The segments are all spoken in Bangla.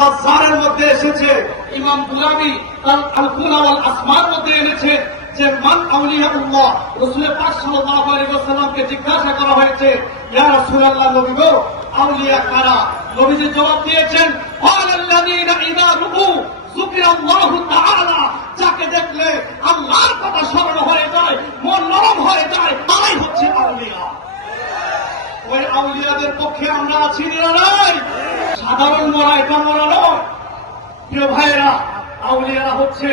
বাজারের মধ্যে এসেছে। ইমাম গুলামি তার আল কুলা ওয়াল আসমার মধ্যে এনেছে যে, মান আউলিয়া উল্লাহ রসুল পাক সাল্লাল্লাহু আলাইহি ওয়াসাল্লামকে জিজ্ঞাসা করা হয়েছে, ইয়া রাসূলুল্লাহ নবী গো আউলিয়া কারা? নবীজি জবাব দিয়েছেন আল্লাযীনা ইযা রুকু যুকিরাল্লাহু তাআলা যাকে দেখলে আল্লাহর কথা স্মরণ হয়ে যায়, মন নরম হয়ে যায়, তারাই হচ্ছে আউলিয়া। ওই আউলিয়াদের পক্ষে আমরা আছি না নাই সাধারণ মরা এটা মরা নয়। প্রিয় ভাইয়েরা আউলিয়ারা হচ্ছে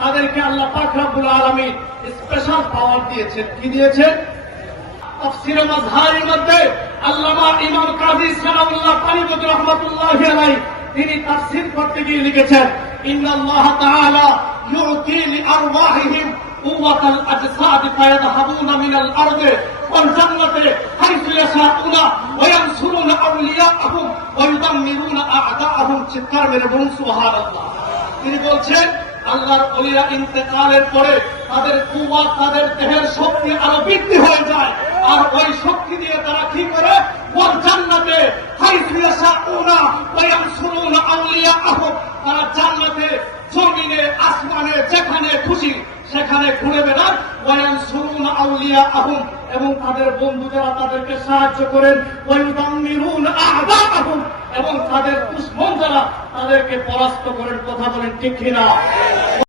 তাদেরকে আল্লাহ পাখরাবুল আলমী স্পেশাল পাওয়ার দিয়েছেন। কি দিয়েছে তফসিরে তিনি তিনি বলছেন, আল্লাহর অলিয়া ইন্তেকালের পরে তাদের তাদের দেহের শক্তি আরও বৃদ্ধি হয়ে যায়। আর ওই শক্তি দিয়ে তারা কি করে? খুশি, সেখানে ঘুরে আউলিয়া এবং তাদের তাদেরকে সাহায্য করেন। ওয়াইদাম্মিরুন আ'দাআহুম এবং তাদের দুশ্মন যারা তাদেরকে পরাস্ত করেন কথা বলেন ঠিক কিনা?